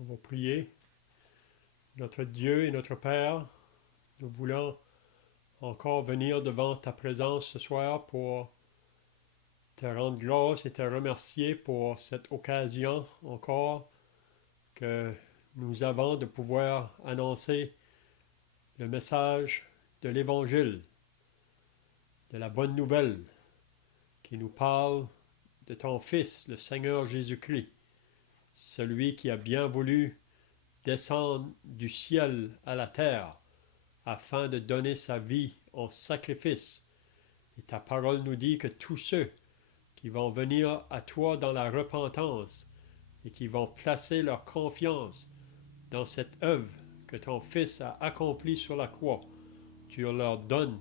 On va prier. Notre Dieu et notre Père, nous voulons encore venir devant ta présence ce soir pour te rendre grâce et te remercier pour cette occasion encore que nous avons de pouvoir annoncer le message de l'Évangile, de la bonne nouvelle qui nous parle de ton Fils, le Seigneur Jésus-Christ, celui qui a bien voulu descendre du ciel à la terre afin de donner sa vie en sacrifice. Et ta parole nous dit que tous ceux qui vont venir à toi dans la repentance et qui vont placer leur confiance dans cette œuvre que ton Fils a accomplie sur la croix, tu leur donnes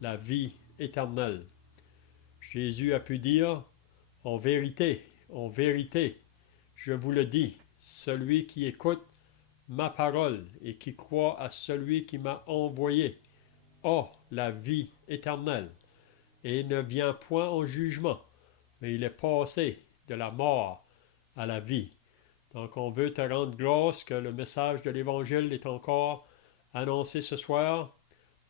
la vie éternelle. Jésus a pu dire, en vérité, je vous le dis, celui qui écoute ma parole et qui croit à celui qui m'a envoyé a la vie éternelle et ne vient point en jugement, mais il est passé de la mort à la vie. Donc on veut te rendre grâce que le message de l'Évangile est encore annoncé ce soir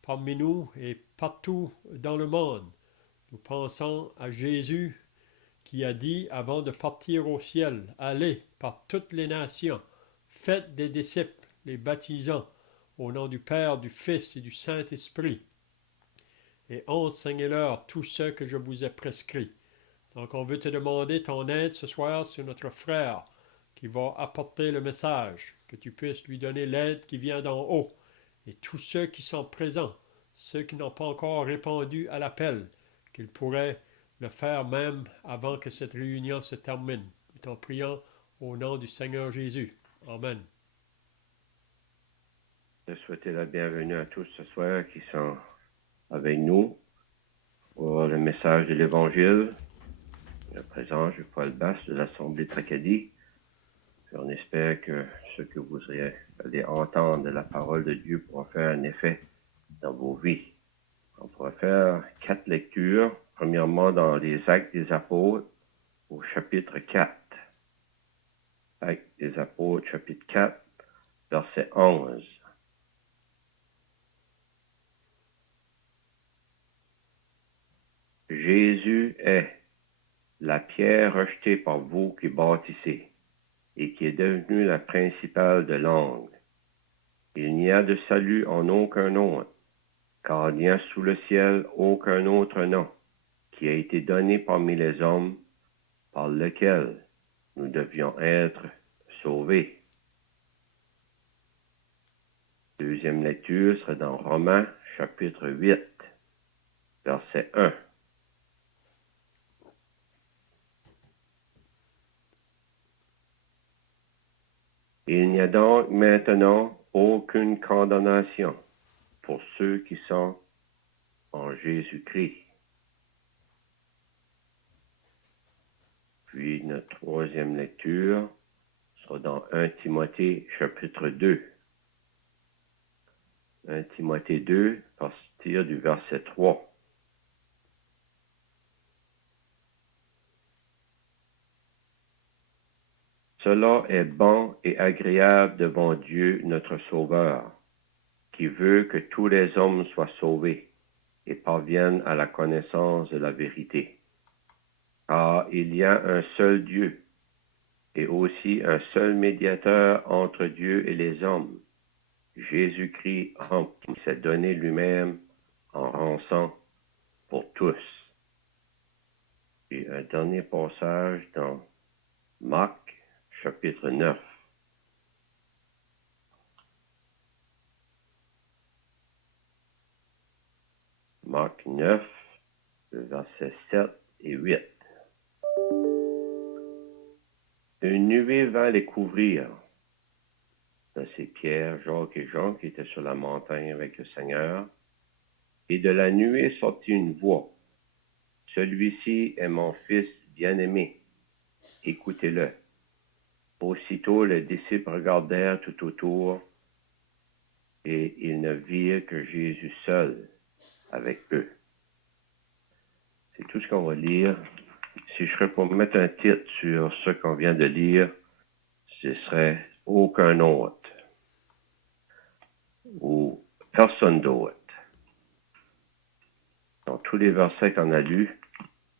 parmi nous et partout dans le monde. Nous pensons à Jésus qui a dit avant de partir au ciel, allez par toutes les nations, faites des disciples, les baptisant au nom du Père, du Fils et du Saint-Esprit, et enseignez-leur tout ce que je vous ai prescrit. Donc on veut te demander ton aide ce soir sur notre frère qui va apporter le message, que tu puisses lui donner l'aide qui vient d'en haut, et tous ceux qui sont présents, ceux qui n'ont pas encore répondu à l'appel, qu'ils pourraient le faire même avant que cette réunion se termine. Nous t'en prions au nom du Seigneur Jésus. Amen. Je souhaite la bienvenue à tous ce soir qui sont avec nous pour le message de l'Évangile. Je présente Paul Basse de l'Assemblée Tracadie. On espère que ce que vous allez entendre de la parole de Dieu pourra faire un effet dans vos vies. On pourra faire 4 lectures. Premièrement, dans les Actes des Apôtres, au chapitre 4. Actes des Apôtres, chapitre 4, verset 11. Jésus est la pierre rejetée par vous qui bâtissez, et qui est devenue la principale de l'angle. Il n'y a de salut en aucun autre, car il n'y a sous le ciel aucun autre nom qui a été donné parmi les hommes par lequel nous devions être sauvés. Deuxième lecture sera dans Romains, chapitre 8, verset 1. Il n'y a donc maintenant aucune condamnation pour ceux qui sont en Jésus-Christ. Puis notre troisième lecture sera dans 1 Timothée chapitre 2. 1 Timothée 2, à partir du verset 3. Cela est bon et agréable devant Dieu notre Sauveur, qui veut que tous les hommes soient sauvés et parviennent à la connaissance de la vérité. Car il y a un seul Dieu, et aussi un seul médiateur entre Dieu et les hommes, Jésus-Christ, qui s'est donné lui-même en rançon pour tous. Et un dernier passage dans Marc, chapitre 9. Marc 9, versets 7 et 8. Une nuée vint les couvrir. Ça, c'est Pierre, Jacques et Jean qui étaient sur la montagne avec le Seigneur. Et de la nuée sortit une voix. Celui-ci est mon fils bien-aimé. Écoutez-le. Aussitôt, les disciples regardèrent tout autour et ils ne virent que Jésus seul avec eux. C'est tout ce qu'on va lire. Si je serais pour mettre un titre sur ce qu'on vient de lire, ce serait aucun autre, ou personne d'autre. Dans tous les versets qu'on a lus,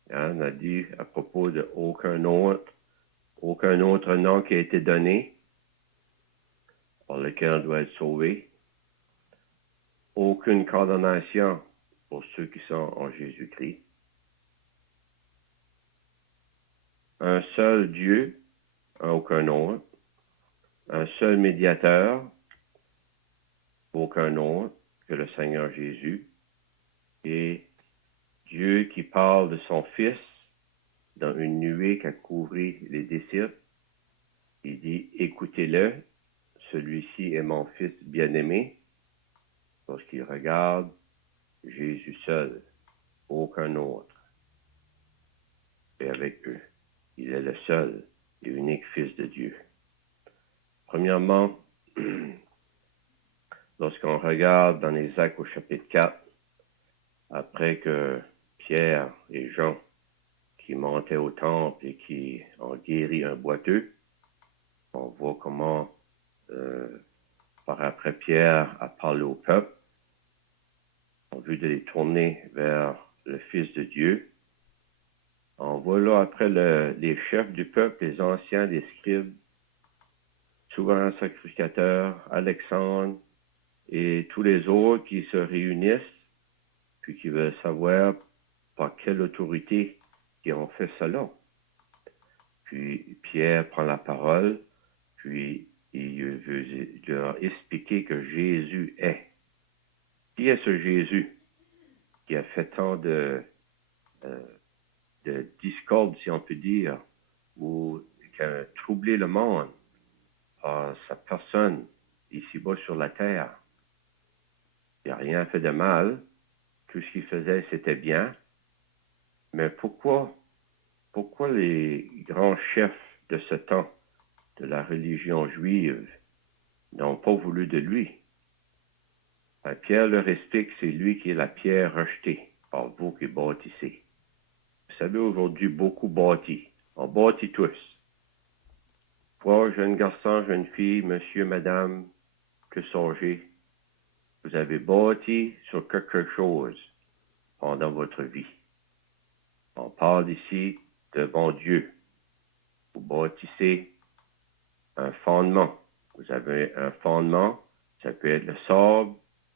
on a dit à propos de aucun autre nom qui a été donné par lequel on doit être sauvé, aucune condamnation pour ceux qui sont en Jésus-Christ. Un seul Dieu, aucun autre. Un seul médiateur, aucun autre que le Seigneur Jésus. Et Dieu qui parle de son Fils dans une nuée qui a couvert les disciples. Il dit, écoutez-le, celui-ci est mon Fils bien-aimé. Lorsqu'il regarde Jésus seul, aucun autre. Et avec eux, il est le seul et unique Fils de Dieu. Premièrement, lorsqu'on regarde dans les Actes au chapitre 4, après que Pierre et Jean, qui montaient au temple et qui ont guéri un boiteux, on voit comment, par après Pierre a parlé au peuple, en vue de les tourner vers le Fils de Dieu. On voit là après les chefs du peuple, les anciens, les scribes, souverains sacrificateurs, Alexandre et tous les autres qui se réunissent, puis qui veulent savoir par quelle autorité ils ont fait cela. Puis Pierre prend la parole, puis il veut leur expliquer que Jésus est. Qui est ce Jésus qui a fait tant de discorde, si on peut dire, ou qui a troublé le monde par sa personne ici-bas sur la terre? Il n'a rien fait de mal. Tout ce qu'il faisait, c'était bien. Mais pourquoi les grands chefs de ce temps de la religion juive n'ont pas voulu de lui? Pierre leur explique que c'est lui qui est la pierre rejetée par vous qui bâtissez. Vous savez, aujourd'hui, beaucoup bâtissent. On bâtit tous. Toi, jeune garçon, jeune fille, monsieur, madame, que songez, vous avez bâti sur quelque chose pendant votre vie. On parle ici devant Dieu. Vous bâtissez un fondement. Vous avez un fondement, ça peut être le sable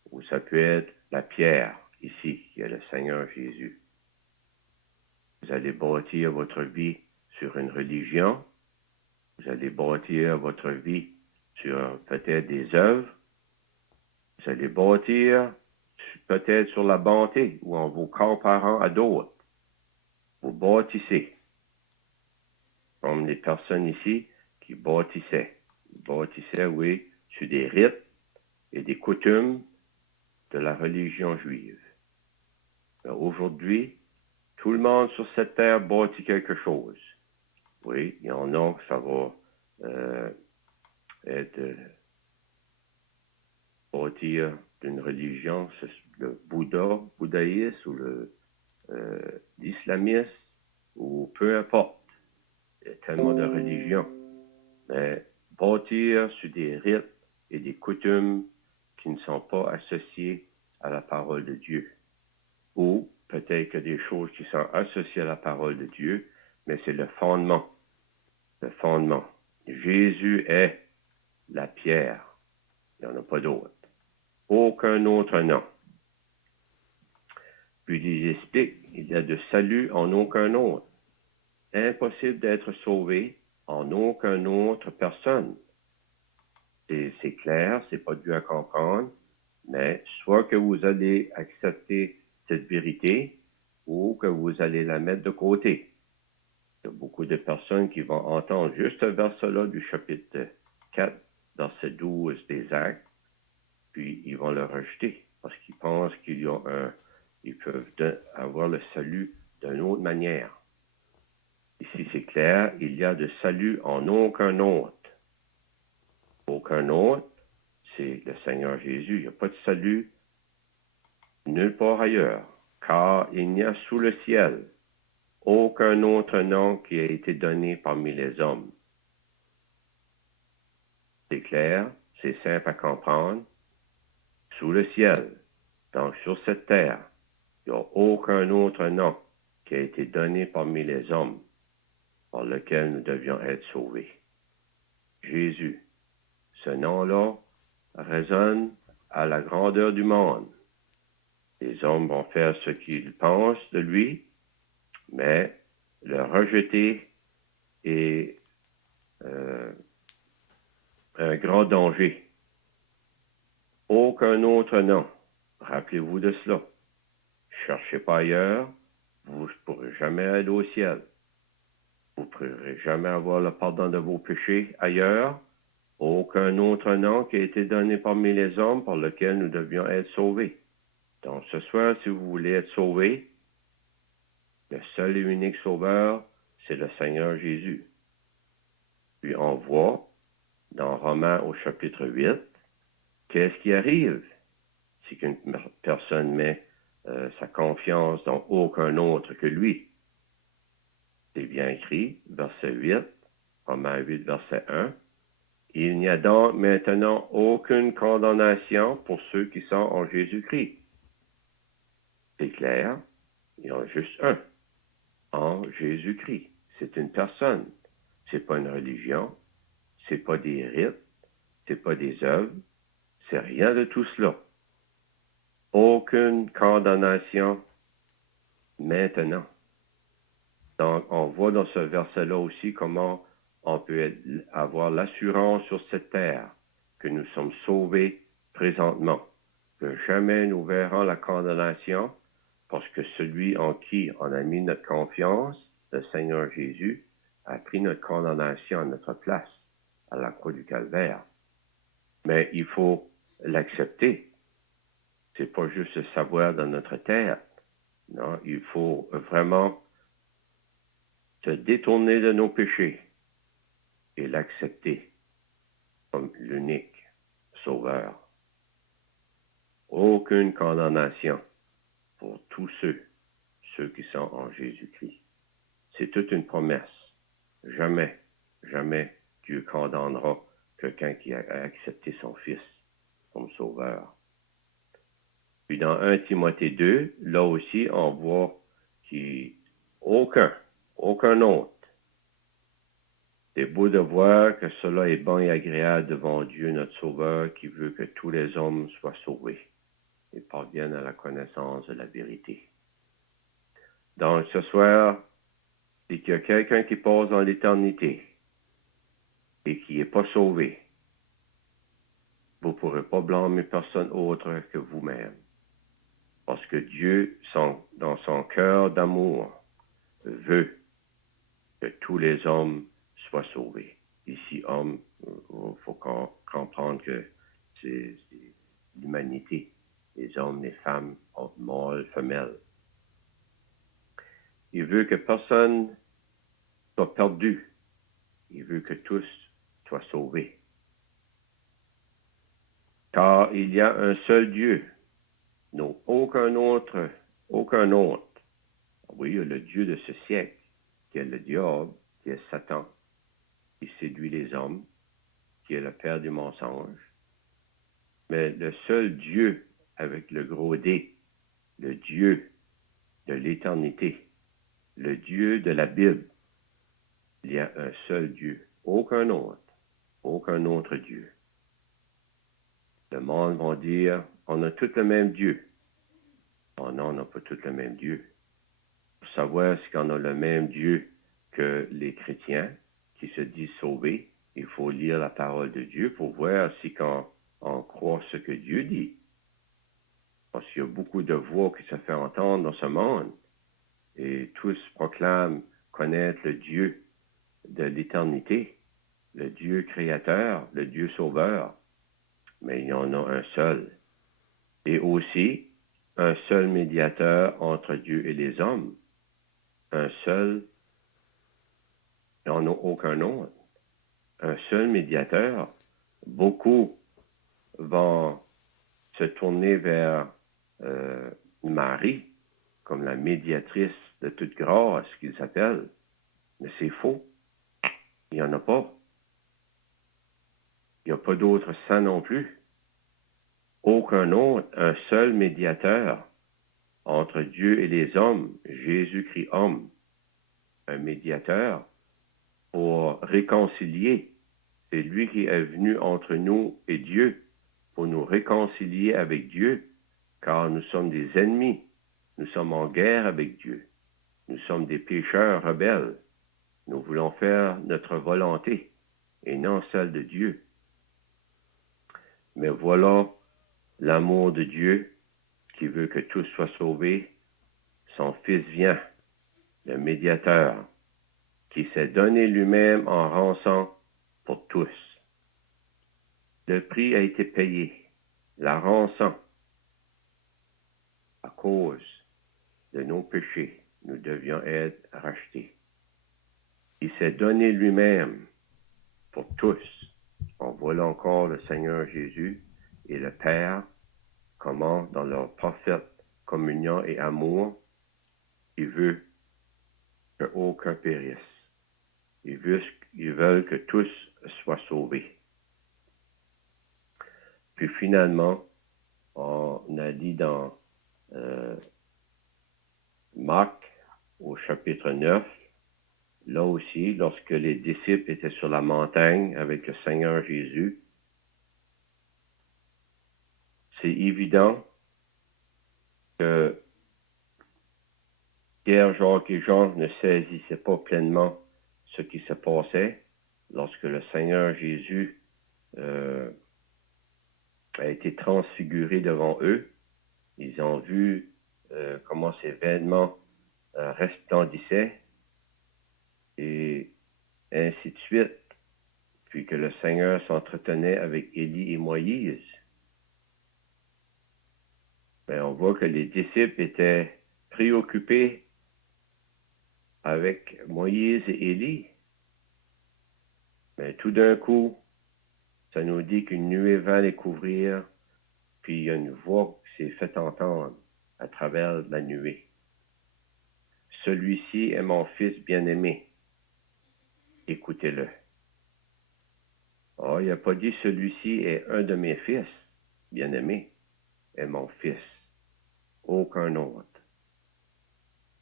ou ça peut être la pierre, ici, qui est le Seigneur Jésus. Vous allez bâtir votre vie sur une religion. Vous allez bâtir votre vie sur peut-être des œuvres. Vous allez bâtir peut-être sur la bonté ou en vous comparant à d'autres. Vous bâtissez. Comme les personnes ici qui bâtissaient. Ils bâtissaient, oui, sur des rites et des coutumes de la religion juive. Mais aujourd'hui, tout le monde sur cette terre bâtit quelque chose. Oui, il y en a que ça va être bâtir d'une religion, c'est le bouddhisme ou l'islamisme, ou peu importe. Il y a tellement de religions. Mais bâtir sur des rites et des coutumes qui ne sont pas associés à la parole de Dieu. Ou peut-être que des choses qui sont associées à la parole de Dieu, mais c'est le fondement. Le fondement. Jésus est la pierre. Il n'y en a pas d'autre. Aucun autre nom. Puis il explique, il y a de salut en aucun autre. Impossible d'être sauvé en aucune autre personne. C'est clair, c'est pas dur à comprendre, mais soit que vous allez accepter cette vérité ou que vous allez la mettre de côté. Il y a beaucoup de personnes qui vont entendre juste ce verset-là du chapitre 4, verset 12 des Actes, puis ils vont le rejeter parce qu'ils pensent ils peuvent avoir le salut d'une autre manière. Ici, c'est clair, il y a de salut en aucun autre. Aucun autre, c'est le Seigneur Jésus. Il n'y a pas de salut nulle part ailleurs, car il n'y a sous le ciel aucun autre nom qui a été donné parmi les hommes. C'est clair, c'est simple à comprendre. Sous le ciel, donc sur cette terre, il n'y a aucun autre nom qui a été donné parmi les hommes par lequel nous devions être sauvés. Jésus. Ce nom-là résonne à la grandeur du monde. Les hommes vont faire ce qu'ils pensent de lui, mais le rejeter est un grand danger. Aucun autre nom. Rappelez-vous de cela. Cherchez pas ailleurs, vous ne pourrez jamais aller au ciel. Vous ne pourrez jamais avoir le pardon de vos péchés ailleurs. Aucun autre nom qui a été donné parmi les hommes par lequel nous devions être sauvés. Donc ce soir, si vous voulez être sauvés, le seul et unique sauveur, c'est le Seigneur Jésus. Puis on voit dans Romains au chapitre 8, qu'est-ce qui arrive si qu'une personne met sa confiance dans aucun autre que lui. C'est bien écrit, verset 8, Romains 8, verset 1. Il n'y a donc maintenant aucune condamnation pour ceux qui sont en Jésus-Christ. C'est clair, il y en a juste un, en Jésus-Christ. C'est une personne. C'est pas une religion, c'est pas des rites, c'est pas des œuvres, c'est rien de tout cela. Aucune condamnation maintenant. Donc, on voit dans ce verset-là aussi comment on peut avoir l'assurance sur cette terre que nous sommes sauvés présentement, que jamais nous verrons la condamnation parce que celui en qui on a mis notre confiance, le Seigneur Jésus, a pris notre condamnation à notre place à la croix du Calvaire. Mais il faut l'accepter. C'est pas juste le savoir dans notre tête. Non, il faut vraiment se détourner de nos péchés et l'accepter comme l'unique sauveur. Aucune condamnation pour tous ceux qui sont en Jésus-Christ. C'est toute une promesse. Jamais, jamais Dieu condamnera quelqu'un qui a accepté son Fils comme sauveur. Puis dans 1 Timothée 2, là aussi, on voit qu'aucun autre. C'est beau de voir que cela est bon et agréable devant Dieu, notre Sauveur, qui veut que tous les hommes soient sauvés et parviennent à la connaissance de la vérité. Donc, ce soir, c'est qu'il y a quelqu'un qui passe dans l'éternité et qui n'est pas sauvé. Vous ne pourrez pas blâmer personne autre que vous-même. Parce que Dieu, dans son cœur d'amour, veut que tous les hommes soient sauvés. Ici, homme, il faut comprendre que c'est l'humanité. Les hommes, les femmes, mâles, femelles. Il veut que personne soit perdu. Il veut que tous soient sauvés. Car il y a un seul Dieu. Non, aucun autre. Oui, il y a le Dieu de ce siècle, qui est le diable, qui est Satan, qui séduit les hommes, qui est le père du mensonge. Mais le seul Dieu avec le gros D, le Dieu de l'éternité, le Dieu de la Bible, il y a un seul Dieu, aucun autre Dieu. Le monde va dire, on a tous le même Dieu. Oh non, on n'a pas tous le même Dieu. Pour savoir si on a le même Dieu que les chrétiens qui se disent sauvés, il faut lire la parole de Dieu pour voir si on croit ce que Dieu dit. Parce qu'il y a beaucoup de voix qui se font entendre dans ce monde et tous proclament connaître le Dieu de l'éternité, le Dieu créateur, le Dieu sauveur. Mais il y en a un seul. Et aussi, un seul médiateur entre Dieu et les hommes. Un seul, il n'y en a aucun autre. Un seul médiateur. Beaucoup vont se tourner vers Marie, comme la médiatrice de toute grâce qu'ils s'appellent. Mais c'est faux. Il n'y en a pas. Il n'y a pas d'autre saint non plus. Aucun autre, un seul médiateur entre Dieu et les hommes, Jésus-Christ homme, un médiateur pour réconcilier. C'est lui qui est venu entre nous et Dieu pour nous réconcilier avec Dieu, car nous sommes des ennemis. Nous sommes en guerre avec Dieu. Nous sommes des pécheurs rebelles. Nous voulons faire notre volonté et non celle de Dieu. Mais voilà l'amour de Dieu qui veut que tous soient sauvés. Son Fils vient, le médiateur, qui s'est donné lui-même en rançon pour tous. Le prix a été payé, la rançon, à cause de nos péchés. Nous devions être rachetés. Il s'est donné lui-même pour tous. On voit là encore le Seigneur Jésus et le Père, comment dans leur parfaite communion et amour, il veut qu'aucun périsse. Ils veulent que tous soient sauvés. Puis finalement, on a dit dans Marc, au chapitre 9, là aussi, lorsque les disciples étaient sur la montagne avec le Seigneur Jésus, c'est évident que Pierre, Jacques et Jean ne saisissaient pas pleinement ce qui se passait lorsque le Seigneur Jésus a été transfiguré devant eux. Ils ont vu comment ses vêtements resplendissaient et ainsi de suite. Puis que le Seigneur s'entretenait avec Élie et Moïse. Mais on voit que les disciples étaient préoccupés avec Moïse et Élie. Mais tout d'un coup, ça nous dit qu'une nuée va les couvrir, puis il y a une voix qui s'est fait entendre à travers la nuée. Celui-ci est mon fils bien-aimé. Écoutez-le. Oh, il n'a pas dit celui-ci est un de mes fils bien-aimés, est mon fils. Aucun autre.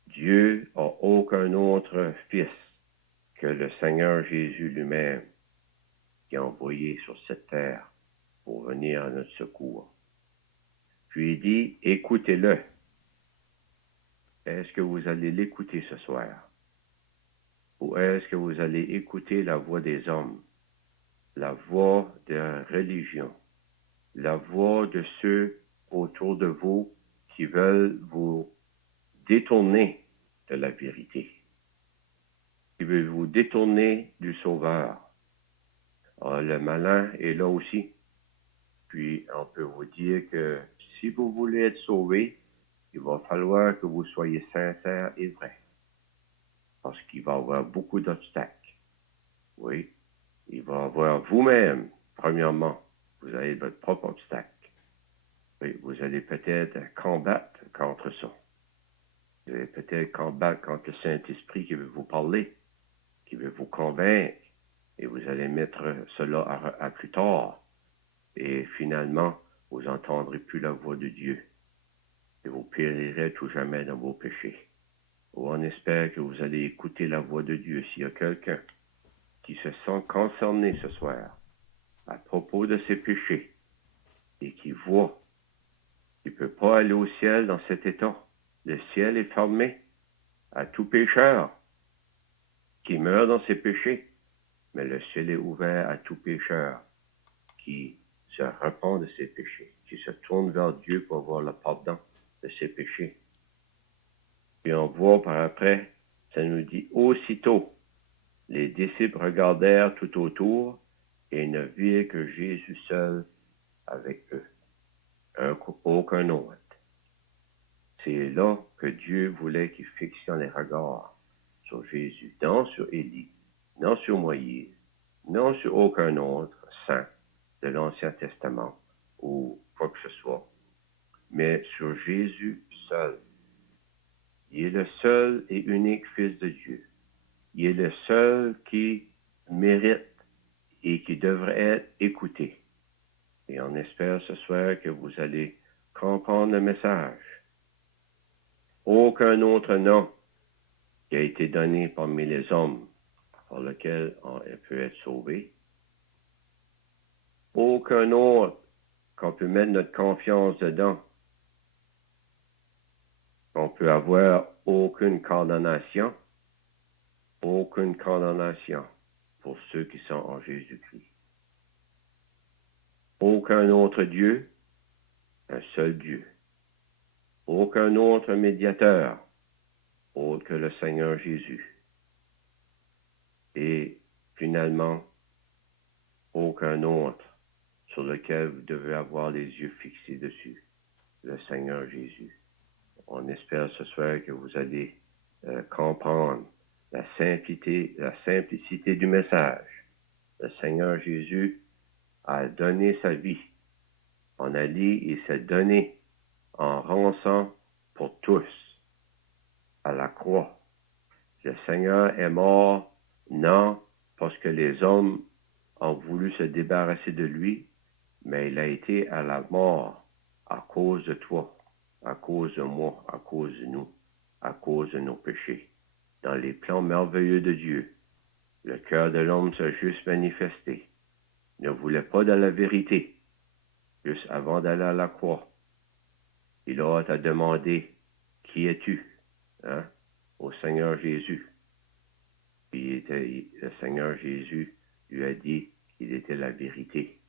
Dieu n'a aucun autre fils que le Seigneur Jésus lui-même qui a envoyé sur cette terre pour venir à notre secours. Puis il dit, écoutez-le. Est-ce que vous allez l'écouter ce soir? Ou est-ce que vous allez écouter la voix des hommes, la voix de la religion, la voix de ceux autour de vous qui veulent vous détourner de la vérité, qui veulent vous détourner du Sauveur? Alors, le malin est là aussi. Puis, on peut vous dire que si vous voulez être sauvé, il va falloir que vous soyez sincères et vrais. Parce qu'il va y avoir beaucoup d'obstacles. Oui, il va y avoir vous-même, premièrement, vous avez votre propre obstacle. Oui, vous allez peut-être combattre contre ça. Vous allez peut-être combattre contre le Saint-Esprit qui veut vous parler, qui veut vous convaincre, et vous allez mettre cela à plus tard. Et finalement, vous n'entendrez plus la voix de Dieu. Et vous périrez tout jamais dans vos péchés. Ou on espère que vous allez écouter la voix de Dieu. S'il y a quelqu'un qui se sent concerné ce soir à propos de ses péchés et qui voit qu'il ne peut pas aller au ciel dans cet état, le ciel est fermé à tout pécheur qui meurt dans ses péchés, mais le ciel est ouvert à tout pécheur qui se repent de ses péchés, qui se tourne vers Dieu pour avoir le pardon de ses péchés. Puis on voit par après, ça nous dit aussitôt, les disciples regardèrent tout autour et ne virent que Jésus seul avec eux, aucun autre. C'est là que Dieu voulait qu'ils fixent les regards sur Jésus, non sur Élie, non sur Moïse, non sur aucun autre saint de l'Ancien Testament ou quoi que ce soit, mais sur Jésus seul. Il est le seul et unique Fils de Dieu. Il est le seul qui mérite et qui devrait être écouter. Et on espère ce soir que vous allez comprendre le message. Aucun autre nom qui a été donné parmi les hommes par lequel on peut être sauvé. Aucun autre qu'on peut mettre notre confiance dedans. On peut avoir aucune condamnation. Aucune condamnation pour ceux qui sont en Jésus-Christ. Aucun autre Dieu, un seul Dieu. Aucun autre médiateur, autre que le Seigneur Jésus. Et finalement, aucun autre sur lequel vous devez avoir les yeux fixés dessus, le Seigneur Jésus. On espère ce soir que vous allez comprendre la simplicité du message. Le Seigneur Jésus a donné sa vie. On a dit, il s'est donné en rançon pour tous à la croix. Le Seigneur est mort, non parce que les hommes ont voulu se débarrasser de lui, mais il a été à la mort à cause de toi, à cause de moi, à cause de nous, à cause de nos péchés. Dans les plans merveilleux de Dieu, le cœur de l'homme s'est juste manifesté. Il ne voulait pas de la vérité, juste avant d'aller à la croix. Il a demandé, qui es-tu? Hein? Au Seigneur Jésus. Puis le Seigneur Jésus lui a dit qu'il était la vérité.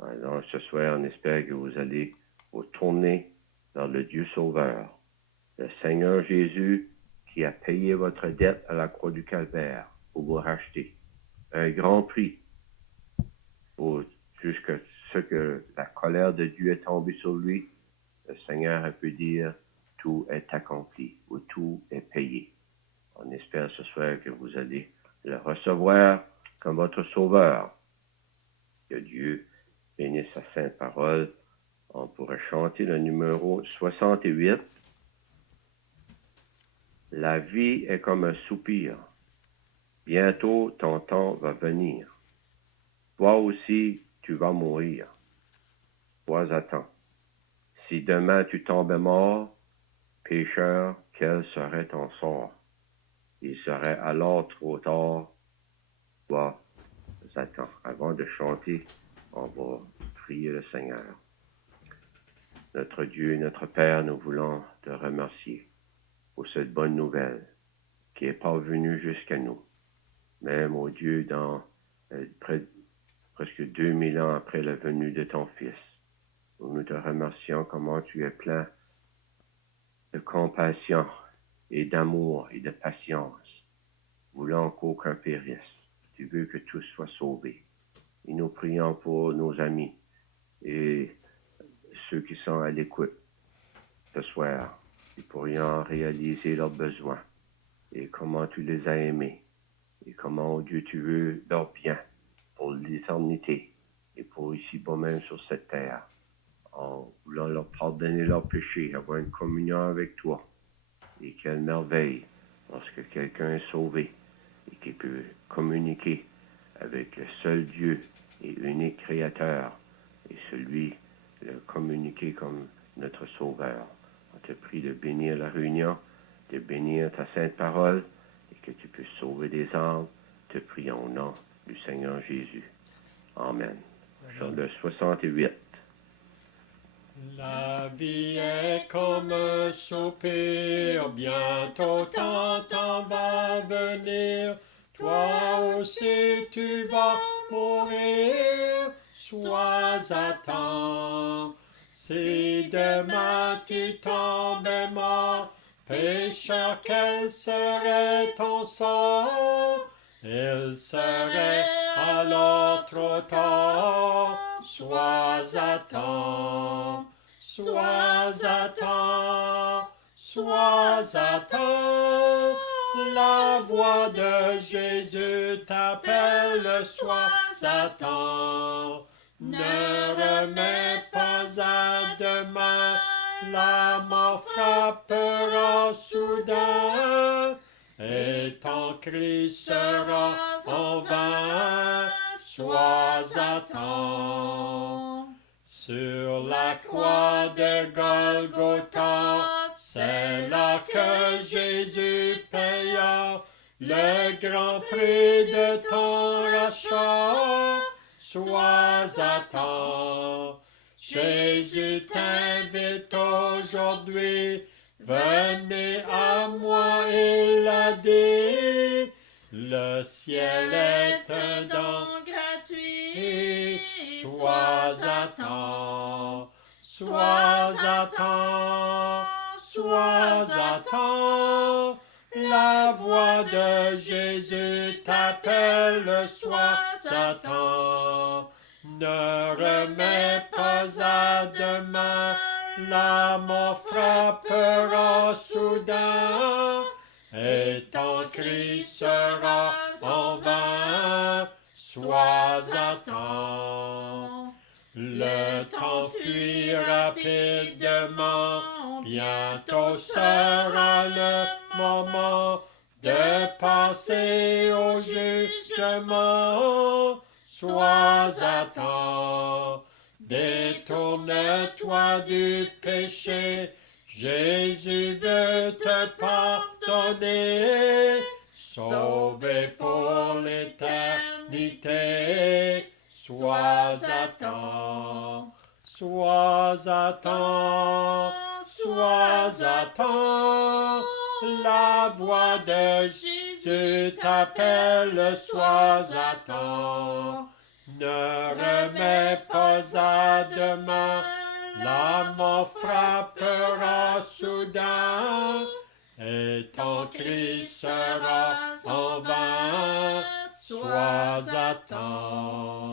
Alors ce soir, on espère que vous allez vous tourner vers le Dieu Sauveur, le Seigneur Jésus qui a payé votre dette à la croix du Calvaire pour vous racheter. Un grand prix pour jusqu'à ce que la colère de Dieu est tombée sur lui. Le Seigneur a pu dire, tout est accompli ou tout est payé. On espère ce soir que vous allez le recevoir comme votre sauveur. Que Dieu bénisse sa sainte parole. On pourrait chanter le numéro 68. La vie est comme un soupir. Bientôt ton temps va venir. Toi aussi, tu vas mourir. Toi attends. Si demain tu tombais mort, pécheur, quel serait ton sort? Il serait alors trop tard. Toi attends. Avant de chanter, on va prier le Seigneur. Notre Dieu, notre Père, nous voulons te remercier pour cette bonne nouvelle qui est parvenue jusqu'à nous. Même, ô Dieu, dans presque 2000 ans après la venue de ton Fils, nous te remercions comment tu es plein de compassion et d'amour et de patience, voulant qu'aucun périsse. Tu veux que tous soient sauvés. Et nous prions pour nos amis et ceux qui sont à l'écoute ce soir, qui pourrions réaliser leurs besoins et comment tu les as aimés et comment, oh Dieu, tu veux leur bien pour l'éternité et pour ici-bas même sur cette terre, en voulant leur pardonner leurs péchés, avoir une communion avec toi. Et quelle merveille lorsque quelqu'un est sauvé et qui peut communiquer avec le seul Dieu et unique Créateur et celui le communiquer comme notre Sauveur. On te prie de bénir la réunion, de bénir ta sainte parole et que tu puisses sauver des âmes. Te prions au nom du Seigneur Jésus. Amen. Sur le 68. La vie est comme un soupir, bientôt ton temps va venir. Toi aussi tu vas mourir, sois à temps. Si demain tu tombais mort, pécheur, quel serait ton sort? Il serait alors trop tard. Sois à temps, sois à temps, sois à temps. La voix de Jésus t'appelle, sois à temps. Ne remets pas à demain, la mort frappera soudain, et ton cri sera en vain. sois à temps. Sur la croix de Golgotha, c'est là que Jésus paya le grand prix de ton rachat. Sois à temps. Jésus t'invite aujourd'hui, venez à moi, il a dit. Le ciel est un don gratuit. Sois à temps, sois à temps, sois à temps. La voix de Jésus t'appelle, sois à temps. Ne remets pas à demain, la mort frappera soudain, et ton cri sera en vain. Sois à temps. Le temps fuit rapidement, bientôt sera le moment de passer au jugement. Sois à temps. Détourne-toi du péché, Jésus veut te pardonner. Sauvé pour l'éternité, sois à temps, sois à temps, sois à temps. La voix de Jésus t'appelle, sois à temps. Ne remets pas à demain, la mort frappera soudain, et ton cri sera en vain. Sois à temps.